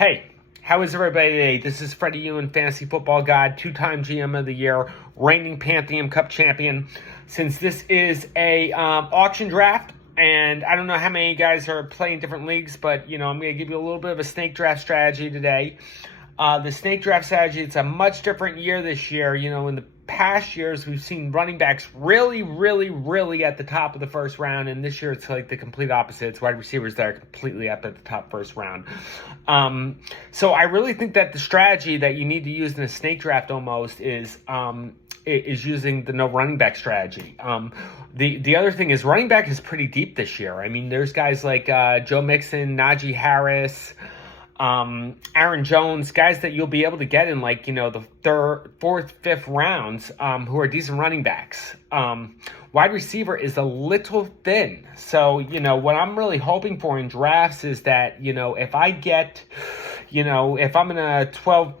Hey, how is everybody today? This is Freddie Ewan, Fantasy Football God, two-time GM of the Year, reigning Pantheon Cup champion. Since this is a auction draft, and I don't know how many of you guys are playing different leagues, but, I'm going to give you a little bit of a snake draft strategy today. The snake draft strategy, it's a much different year this year. In the past years, we've seen running backs really at the top of the first round, and this year it's like the complete opposite. It's wide receivers that are completely up at the top first round. So I really think that the strategy that you need to use in a snake draft almost is using the no running back strategy. The other thing is running back is pretty deep this year. I mean, there's guys like Joe Mixon, Najee Harris, Aaron Jones, guys that you'll be able to get in the third, fourth, fifth rounds, who are decent running backs. Wide receiver is a little thin. So, what I'm really hoping for in drafts is that, if I get, if I'm in a 12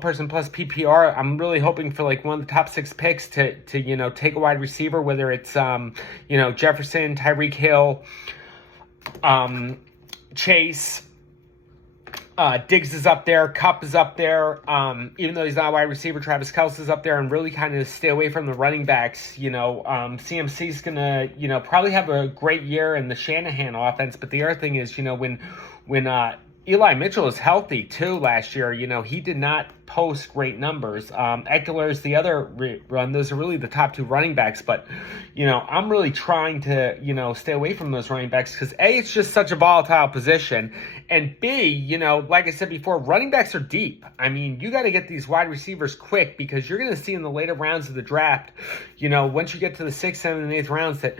person plus PPR, I'm really hoping for one of the top 6 picks to take a wide receiver, whether it's, Jefferson, Tyreek Hill, Chase, Diggs is up there, Kupp is up there, even though he's not a wide receiver, Travis Kelce is up there, and really kind of stay away from the running backs. CMC's going to, probably have a great year in the Shanahan offense, but the other thing is, when Eli Mitchell is healthy too last year, he did not post great numbers. Eckler is the other run. Those are really the top 2 running backs, but, I'm really trying to, stay away from those running backs because A, it's just such a volatile position, and B, like I said before, running backs are deep. I mean, you got to get these wide receivers quick because you're going to see in the later rounds of the draft, once you get to the 6th, 7th, and 8th rounds that,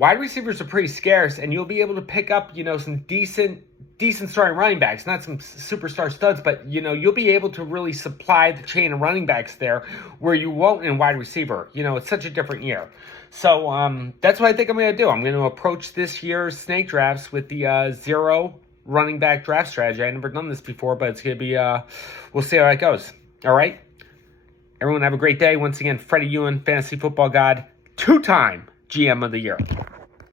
wide receivers are pretty scarce, and you'll be able to pick up, some decent starting running backs, not some superstar studs, but, you'll be able to really supply the chain of running backs there where you won't in wide receiver. It's such a different year. So that's what I think I'm going to do. I'm going to approach this year's snake drafts with the 0 running back draft strategy. I've never done this before, but it's going to be, we'll see how it goes. All right? Everyone have a great day. Once again, Freddie Ewan, Fantasy Football God, 2-time GM of the Year.